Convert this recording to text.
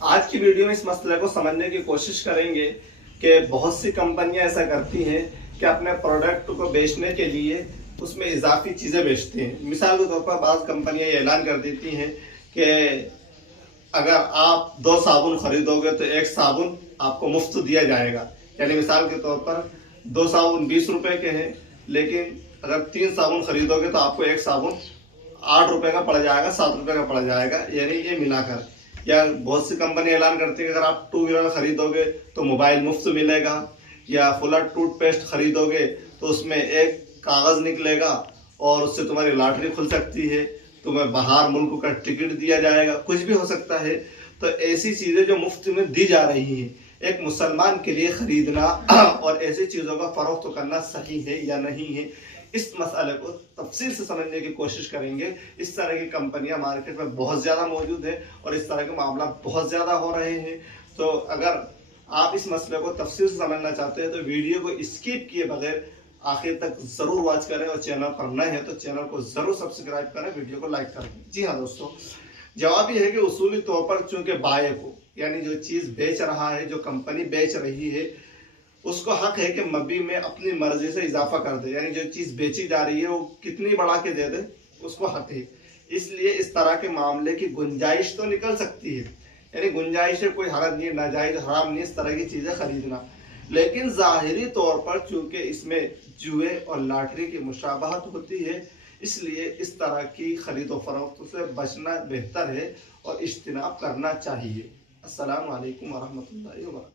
आज की वीडियो में इस मसले को समझने की कोशिश करेंगे कि बहुत सी कंपनियां ऐसा करती हैं कि अपने प्रोडक्ट को बेचने के लिए उसमें इजाफी चीज़ें बेचती हैं। मिसाल के तौर पर बाज़ कंपनियां ये ऐलान कर देती हैं कि अगर आप 2 साबुन खरीदोगे तो एक साबुन आपको मुफ्त दिया जाएगा। यानी मिसाल के तौर पर 2 साबुन 20 रुपए के हैं, लेकिन अगर 3 साबुन खरीदोगे तो आपको एक साबुन 8 रुपए का पड़ जाएगा, 7 रुपए का पड़ जाएगा, यानी ये मिलाकर। या बहुत सी कंपनी ऐलान करती है कि अगर आप 2 व्हीलर खरीदोगे तो मोबाइल मुफ्त मिलेगा, या फुलर टूथपेस्ट खरीदोगे तो उसमें एक कागज़ निकलेगा और उससे तुम्हारी लॉटरी खुल सकती है, तुम्हें बाहर मुल्क का टिकट दिया जाएगा, कुछ भी हो सकता है। तो ऐसी चीज़ें जो मुफ्त में दी जा रही हैं, एक मुसलमान के लिए ख़रीदना और ऐसी चीज़ों का फ़रोख्त करना सही है या नहीं है, इस मसले को तफसील से समझने की कोशिश करेंगे। इस तरह की कंपनियां मार्केट में बहुत ज़्यादा मौजूद है और इस तरह के मामला बहुत ज़्यादा हो रहे हैं। तो अगर आप इस मसले को तफसील से समझना चाहते हैं तो वीडियो को स्किप किए बगैर आखिर तक ज़रूर वॉच करें, और चैनल पर नए हैं तो चैनल को ज़रूर सब्सक्राइब करें, वीडियो को लाइक करें। जी हाँ दोस्तों, जवाब ये है कि उसूली तौर पर चूंकि बाय को, यानी जो चीज़ बेच रहा है, जो कंपनी बेच रही है, उसको हक है कि मबी में अपनी मर्जी से इजाफा कर दे। यानी जो चीज़ बेची जा रही है वो कितनी बढ़ा के दे दे, उसको हक है। इसलिए इस तरह के मामले की गुंजाइश तो निकल सकती है, यानी गुंजाइश है, कोई हरज नहीं, नाजायज हराम नहीं इस तरह की चीज़ें खरीदना। लेकिन ज़ाहिरी तौर पर चूंकि इसमें जुए और लॉटरी की मुशाबहत होती है, इसलिए इस तरह की खरीदो फरोख्त से बचना बेहतर है और इज्तिनाब करना चाहिए। अस्सलामु अलैकुम वरहमतुल्लाहि वबरकातुहू।